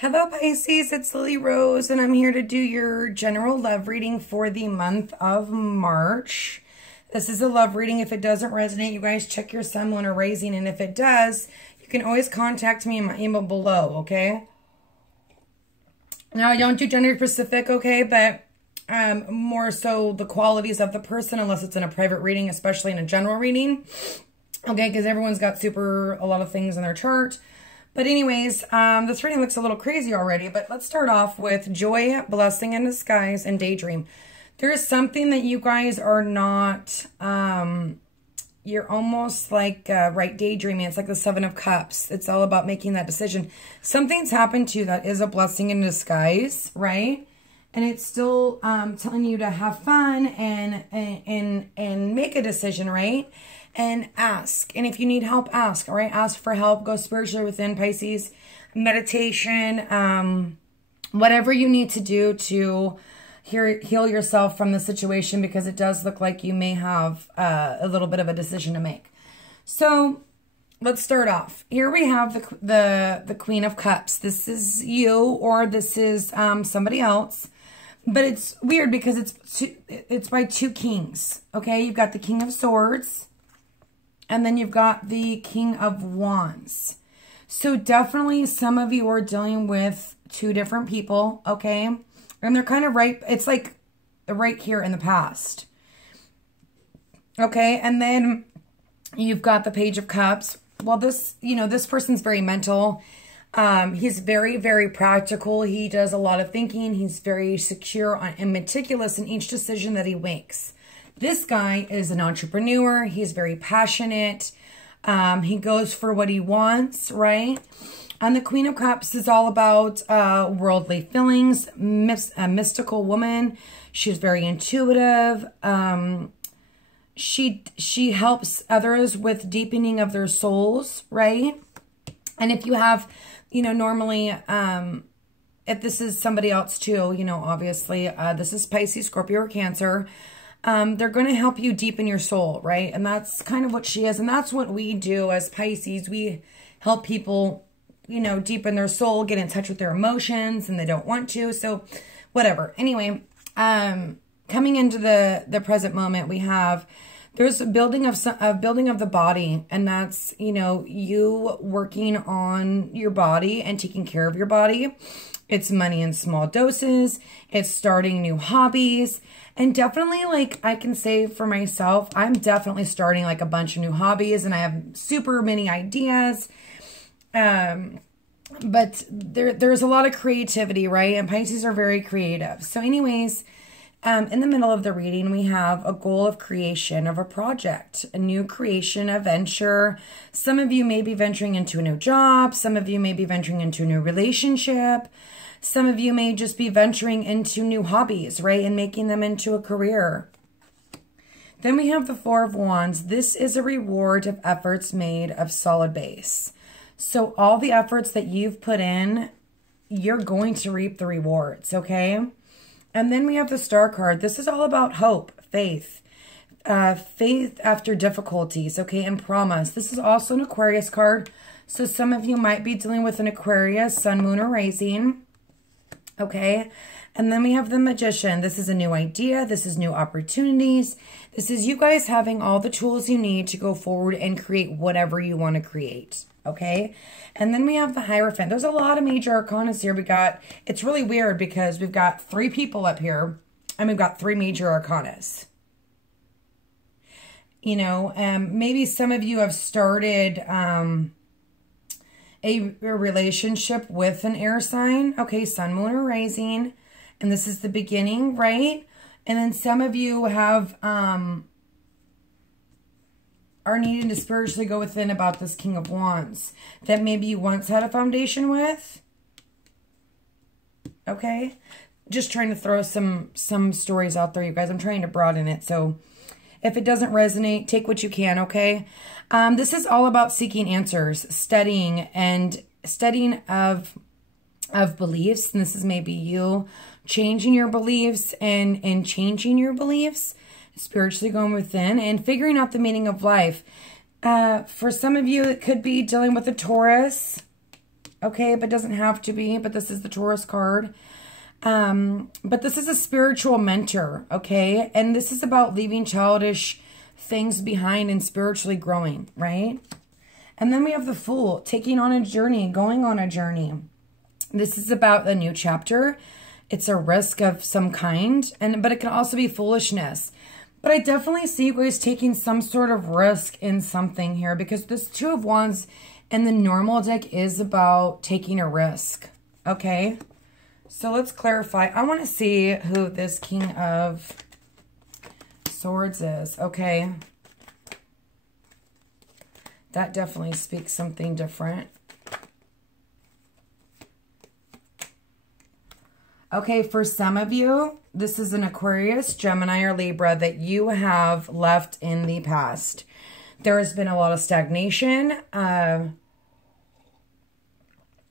Hello Pisces, it's Lily Rose, and I'm here to do your general love reading for the month of March. This is a love reading. If it doesn't resonate, you guys check your sun, moon, or rising, and if it does, you can always contact me in my email below, okay? Now, I don't do gender specific, okay, but more so the qualities of the person, unless it's in a private reading, especially in a general reading, okay, because everyone's got a lot of things in their chart. But anyways, this reading looks a little crazy already, but let's start off with joy, blessing in disguise, and daydream. There is something that you guys are not, you're almost like, right, daydreaming. It's like the Seven of Cups. It's all about making that decision. Something's happened to you that is a blessing in disguise, right? And it's still telling you to have fun and make a decision, right? And ask. And if you need help, ask. All right? Ask for help. Go spiritually within, Pisces. Meditation. Whatever you need to do to heal yourself from the situation, because it does look like you may have a little bit of a decision to make. So let's start off. Here we have the Queen of Cups. This is you, or this is somebody else. But it's weird because it's by two kings. Okay? You've got the King of Swords. And then you've got the King of Wands. So definitely some of you are dealing with two different people, okay? And they're kind of right, it's like right here in the past. Okay, and then you've got the Page of Cups. Well, this person's very mental. He's very, very practical. He does a lot of thinking. He's very secure and meticulous in each decision that he makes. This guy is an entrepreneur. He's very passionate. He goes for what he wants, right? And the Queen of Cups is all about worldly feelings, a mystical woman. She's very intuitive. She helps others with deepening of their souls, right? And if you have, normally, if this is somebody else too, obviously, this is Pisces, Scorpio, or Cancer. They're going to help you deepen your soul, right? And that's kind of what she is. And that's what we do as Pisces. We help people, deepen their soul, get in touch with their emotions, and they don't want to. So whatever. Anyway, coming into the present moment, there's a building of the body, and that's, you working on your body and taking care of your body. It's money in small doses. It's starting new hobbies. And definitely, like, I can say for myself, I'm definitely starting, like, a bunch of new hobbies. And I have super many ideas. But there's a lot of creativity, right? And Pisces are very creative. So anyways, in the middle of the reading, we have a goal of creation of a project, a new creation, a venture. Some of you may be venturing into a new job. Some of you may be venturing into a new relationship. Some of you may just be venturing into new hobbies, right? And making them into a career. Then we have the Four of Wands. This is a reward of efforts made of solid base. So all the efforts that you've put in, you're going to reap the rewards, okay? And then we have the Star card. This is all about hope, faith, faith after difficulties, okay, and promise. This is also an Aquarius card. So some of you might be dealing with an Aquarius, sun, moon, or rising, okay? And then we have the Magician. This is a new idea. This is new opportunities. This is you guys having all the tools you need to go forward and create whatever you want to create, okay? And then we have the Hierophant. There's a lot of major arcanas here. It's really weird because we've got 3 people up here and we've got 3 major arcanas. Maybe some of you have started a relationship with an air sign. Okay, sun, moon, or rising. And this is the beginning, right? And then some of you have are needing to spiritually go within about this King of Wands that maybe you once had a foundation with. Okay? Just trying to throw some stories out there, you guys. I'm trying to broaden it. So if it doesn't resonate, take what you can, okay? This is all about seeking answers, studying of beliefs. And this is maybe you changing your beliefs and changing your beliefs. Spiritually going within and figuring out the meaning of life. For some of you, it could be dealing with a Taurus. okay? But doesn't have to be, but this is the Taurus card. But this is a spiritual mentor, okay? And this is about leaving childish things behind and spiritually growing, right? And then we have the Fool, taking on a journey, going on a journey. This is about a new chapter. It's a risk of some kind, but it can also be foolishness. But I definitely see you guys taking some sort of risk in something here, because this Two of Wands in the normal deck is about taking a risk, okay? So let's clarify. I want to see who this King of Swords is, okay? That definitely speaks something different. Okay, for some of you, this is an Aquarius, Gemini, or Libra that you have left in the past. There has been a lot of stagnation, and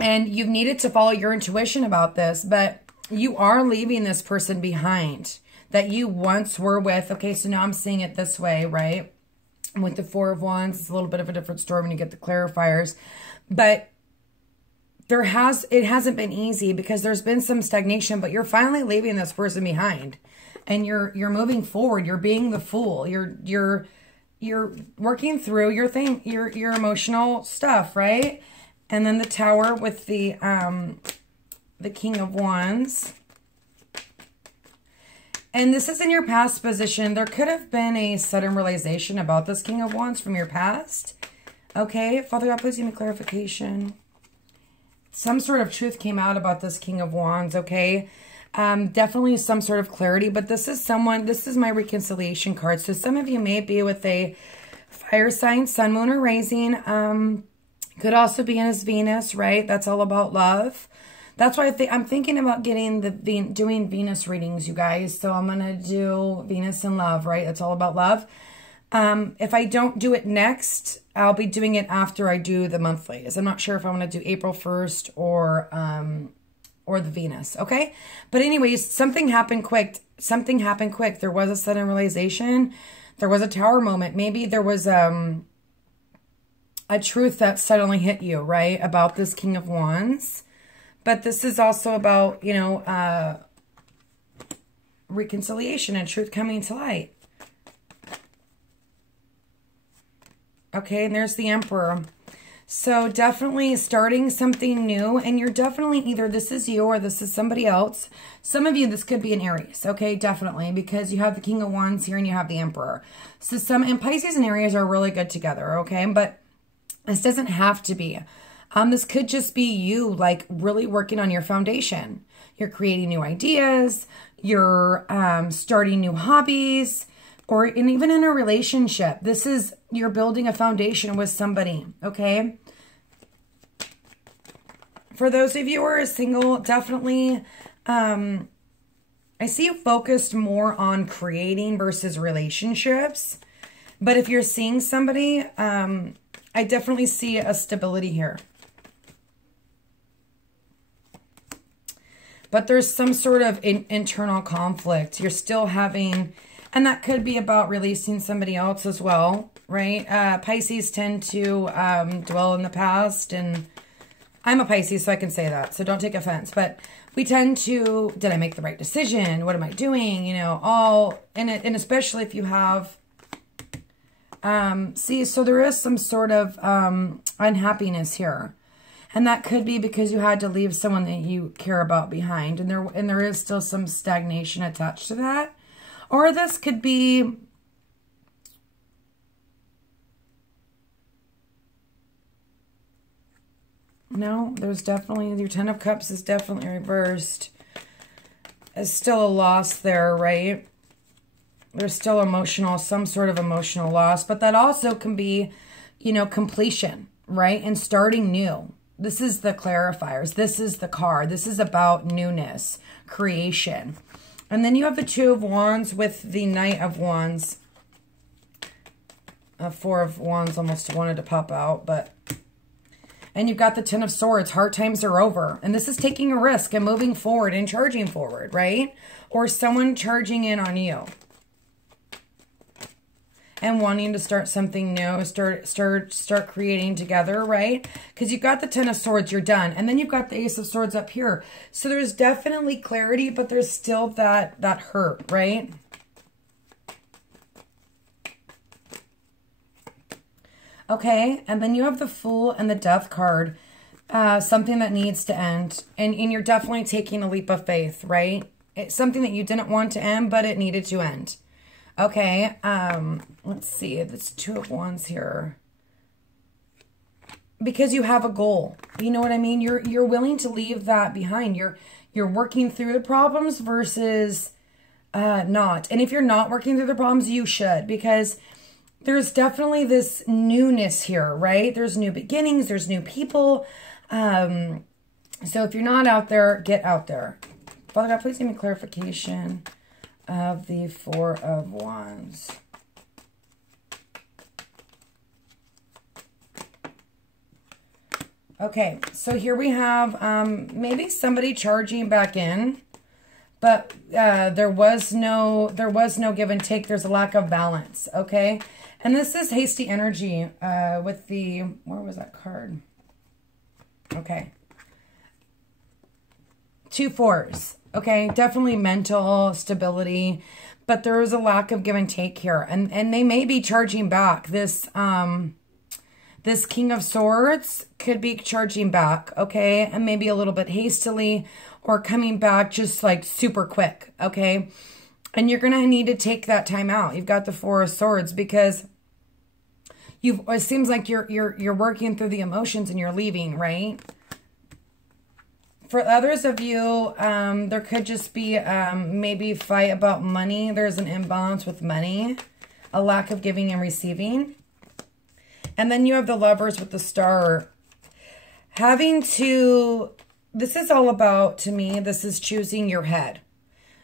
you've needed to follow your intuition about this, but you are leaving this person behind that you once were with. Okay, so now I'm seeing it this way, right? With the Four of Wands, it's a little bit of a different story when you get the clarifiers, but it hasn't been easy because there's been some stagnation, but you're finally leaving this person behind and you're moving forward. You're being the Fool. You're working through your thing, your emotional stuff, right? And then the Tower with the King of Wands. And this is in your past position. There could have been a sudden realization about this King of Wands from your past. Okay, Father God, please give me clarification. Some sort of truth came out about this King of Wands, okay? Definitely some sort of clarity, but this is my reconciliation card. So some of you may be with a fire sign, sun, moon, or rising. Could also be in his Venus, right? That's all about love. That's why I'm thinking about doing Venus readings, you guys. So I'm going to do Venus and love, right? It's all about love. If I don't do it next, I'll be doing it after I do the monthlies. I'm not sure if I want to do April 1st or the Venus, okay? But anyways, something happened quick. Something happened quick. There was a sudden realization. There was a Tower moment. Maybe there was a truth that suddenly hit you, right? About this King of Wands. But this is also about, you know, reconciliation and truth coming to light. Okay, and there's the Emperor. So definitely starting something new, and you're definitely either this is you or this is somebody else. Some of you, this could be an Aries, okay, definitely, because you have the King of Wands here and you have the Emperor. So and Pisces and Aries are really good together, okay, but this doesn't have to be. This could just be you, like, really working on your foundation. You're creating new ideas, you're starting new hobbies, and even in a relationship. You're building a foundation with somebody, okay? For those of you who are single, definitely, I see you focused more on creating versus relationships. But if you're seeing somebody, I definitely see a stability here. But there's some sort of internal conflict. You're still having... And that could be about releasing somebody else as well, right? Pisces tend to dwell in the past, and I'm a Pisces, so I can say that, so don't take offense. But we tend to, did I make the right decision? What am I doing? You know, and especially if you have, so there is some sort of unhappiness here. And that could be because you had to leave someone that you care about behind, and there is still some stagnation attached to that. Or this could be, no, there's definitely, your Ten of Cups is definitely reversed. There's still a loss there, right? There's still some sort of emotional loss, but that also can be, you know, completion, right? And starting new. This is the clarifiers. This is the card. This is about newness, creation. And then you have the Two of Wands with the Knight of Wands. Four of Wands almost wanted to pop out, but... And you've got the Ten of Swords. Hard times are over. And this is taking a risk and moving forward and charging forward, right? Or someone charging in on you. and wanting to start something new, start creating together, right? Because you've got the Ten of Swords, you're done. And then you've got the Ace of Swords up here. So there's definitely clarity, but there's still that hurt, right? Okay, and then you have the Fool and the Death card. Something that needs to end. And you're definitely taking a leap of faith, right? It's something that you didn't want to end, but it needed to end. Okay, let's see. There's Two of Wands here. Because you have a goal. You know what I mean? You're willing to leave that behind. You're working through the problems versus not. And if you're not working through the problems, you should. Because there's definitely this newness here, right? There's new beginnings. There's new people. So if you're not out there, get out there. Father God, please give me clarification of the Four of Wands. Okay, so here we have maybe somebody charging back in, but there was no give and take. There's a lack of balance, okay? And this is hasty energy with the, where was that card? Okay. 2 4s. Okay, definitely mental stability, but there is a lack of give and take here. And they may be charging back. This this King of Swords could be charging back, okay? And maybe a little bit hastily or coming back just like super quick, okay? And you're going to need to take that time out. You've got the Four of Swords because it seems like you're working through the emotions and you're leaving, right? For others of you, there could just be maybe fight about money. There's an imbalance with money, a lack of giving and receiving. And then you have the Lovers with the Star. This is all about, to me, this is choosing your head.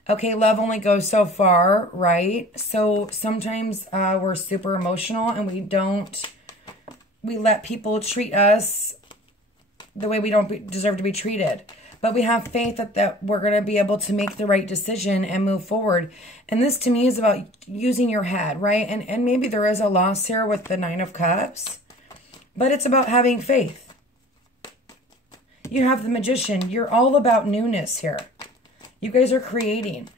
Okay, love only goes so far, right? So sometimes we're super emotional and we let people treat us the way we don't deserve to be treated. But we have faith that we're going to be able to make the right decision and move forward. And this to me is about using your head, right? And maybe there is a loss here with the Nine of Cups, but it's about having faith. You have the Magician. You're all about newness here. You guys are creating.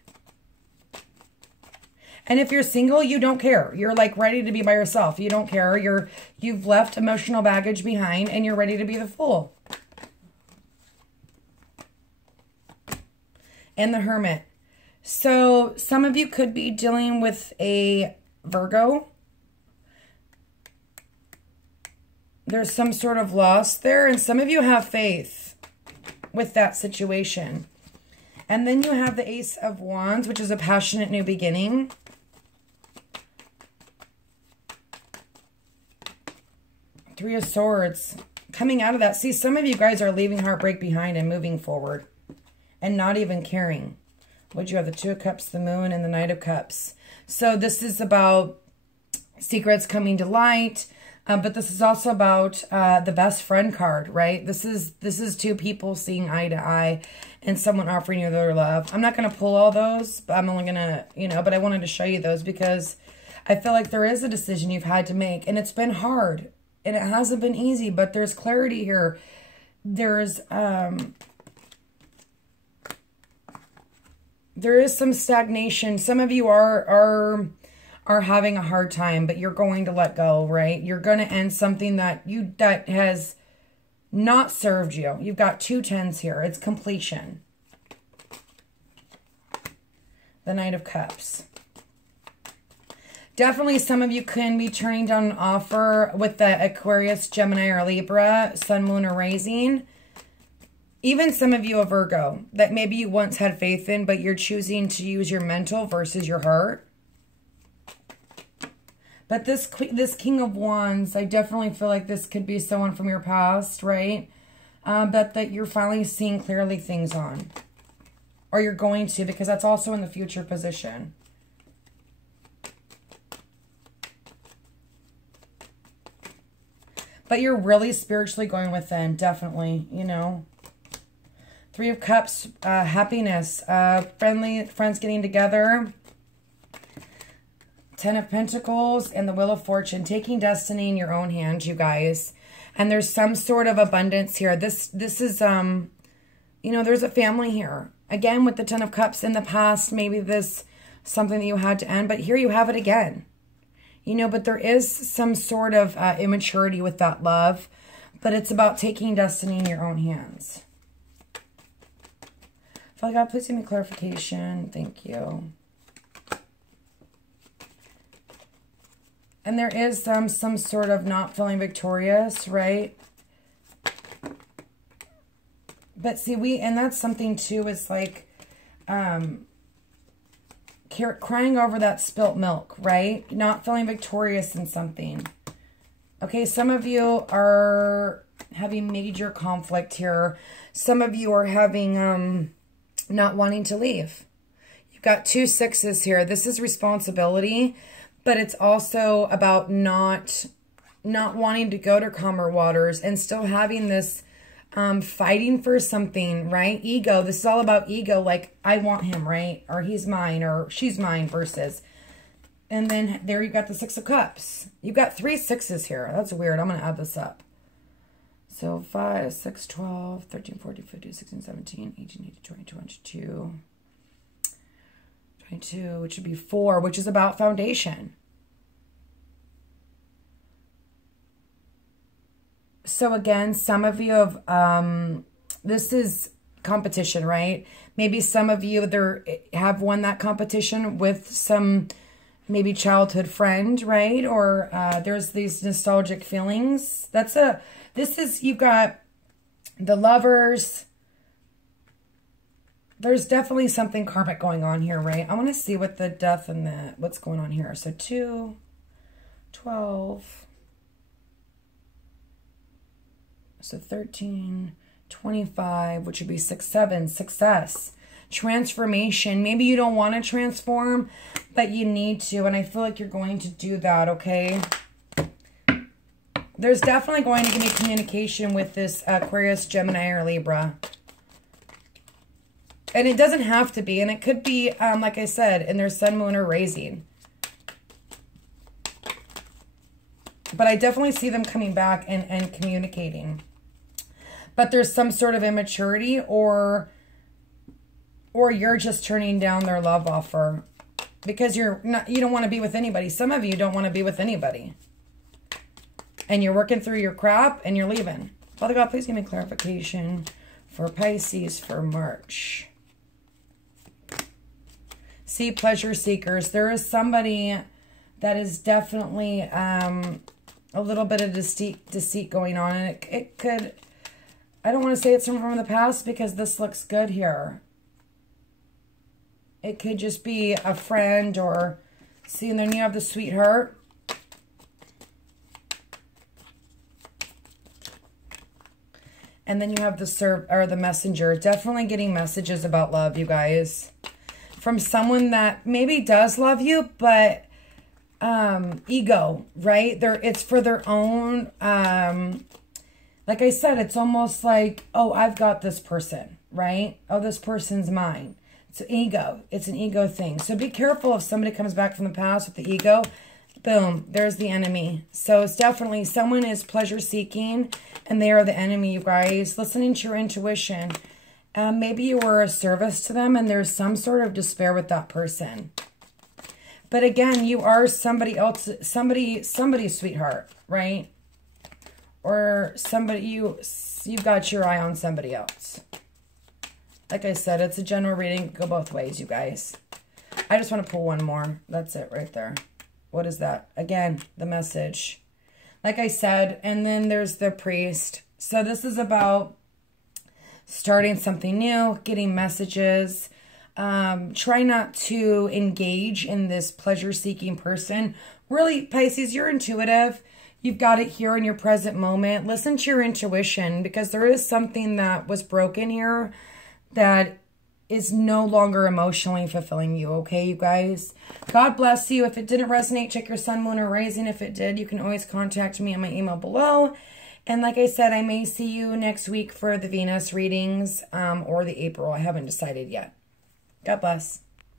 And if you're single, you don't care. You're like ready to be by yourself. You don't care. You've left emotional baggage behind and you're ready to be the Fool. And the Hermit. So some of you could be dealing with a Virgo. There's some sort of loss there. And some of you have faith with that situation. And then you have the Ace of Wands, which is a passionate new beginning. Three of Swords. Coming out of that. See, some of you guys are leaving heartbreak behind and moving forward. And not even caring. Would you have the Two of Cups, the Moon, and the Knight of Cups. So this is about secrets coming to light. But this is also about the best friend card, right? This is two people seeing eye to eye and someone offering you their love. I'm not going to pull all those, but I'm only going to, but I wanted to show you those because I feel like there is a decision you've had to make. And it's been hard. And it hasn't been easy, but there's clarity here. There's... there is some stagnation. Some of you are having a hard time, but you're going to let go, right? You're going to end something that has not served you. You've got 2 10s here. It's completion. The Knight of Cups. Definitely some of you can be turning down an offer with the Aquarius, Gemini, or Libra, Sun, Moon, or Rising. Even some of you a Virgo that maybe you once had faith in, but you're choosing to use your mental versus your heart. But this King of Wands, I definitely feel like this could be someone from your past, right? But that you're finally seeing clearly things on. Or you're going to, because that's also in the future position. But you're really spiritually going within, definitely, Three of Cups, happiness, friends getting together. Ten of Pentacles and the Wheel of Fortune, taking destiny in your own hands, you guys. And there's some sort of abundance here. This is, you know, there's a family here. Again, with the Ten of Cups in the past, maybe this something that you had to end, but here you have it again. You know, but there is some sort of immaturity with that love, but it's about taking destiny in your own hands. Father God, please give me clarification. Thank you. And there is some sort of not feeling victorious, right? But see, and that's something too, is like crying over that spilt milk, right? Not feeling victorious in something. Okay, some of you are having major conflict here. Some of you are having not wanting to leave. You've got 2 6s here. This is responsibility, but it's also about not wanting to go to calmer waters and still having this fighting for something, right? Ego. This is all about ego. Like, I want him, right? Or he's mine, or she's mine versus. And then there you got the 6 of Cups. You've got 3 6s here. That's weird. I'm going to add this up. So 5, 6, 12, 13, 14, 15, 16, 17, 18, 19, 20, 22, 22, which would be 4, which is about foundation. So again, some of you have, this is competition, right? Maybe some of you have won that competition with some maybe childhood friend, right? Or there's these nostalgic feelings. You've got the Lovers. There's definitely something karmic going on here, right? I want to see what the Death and what's going on here. So 2, 12... So 13, 25, which would be 6, 7, success, transformation. Maybe you don't want to transform, but you need to. And I feel like you're going to do that, okay? There's definitely going to be communication with this Aquarius, Gemini, or Libra. And it doesn't have to be. And it could be, like I said, in their sun, moon, or rising. But I definitely see them coming back and communicating. But there's some sort of immaturity, or you're just turning down their love offer because you don't want to be with anybody. Some of you don't want to be with anybody. And you're working through your crap and you're leaving. Father God, please give me clarification for Pisces for March. See, pleasure seekers. There is somebody that is definitely a little bit of deceit going on. And it could, I don't want to say it's from the past because this looks good here. It could just be a friend, or, see, and then you have the sweetheart. And then you have the messenger. Definitely getting messages about love, you guys. From someone that maybe does love you, but ego, right? It's for their own, like I said, it's almost like, oh, I've got this person, right? Oh, this person's mine. It's ego. It's an ego thing. So be careful if somebody comes back from the past with the ego. Boom, there's the enemy. So it's definitely someone is pleasure seeking and they are the enemy, you guys. Listening to your intuition. Maybe you were a service to them and there's some sort of despair with that person. But again, you are somebody else, somebody's sweetheart, right? Or somebody, you've got your eye on somebody else. Like I said, it's a general reading. Go both ways, you guys. I just want to pull one more. That's it right there. What is that? Again, the message. Like I said, and then there's the priest. So this is about starting something new, getting messages. Try not to engage in this pleasure-seeking person. Really, Pisces, you're intuitive. You've got it here in your present moment. Listen to your intuition because there is something that was broken here that is no longer emotionally fulfilling you, okay, you guys? God bless you. If it didn't resonate, check your sun, moon, or rising. If it did, you can always contact me on my email below. And like I said, I may see you next week for the Venus readings or the April. I haven't decided yet. God bless.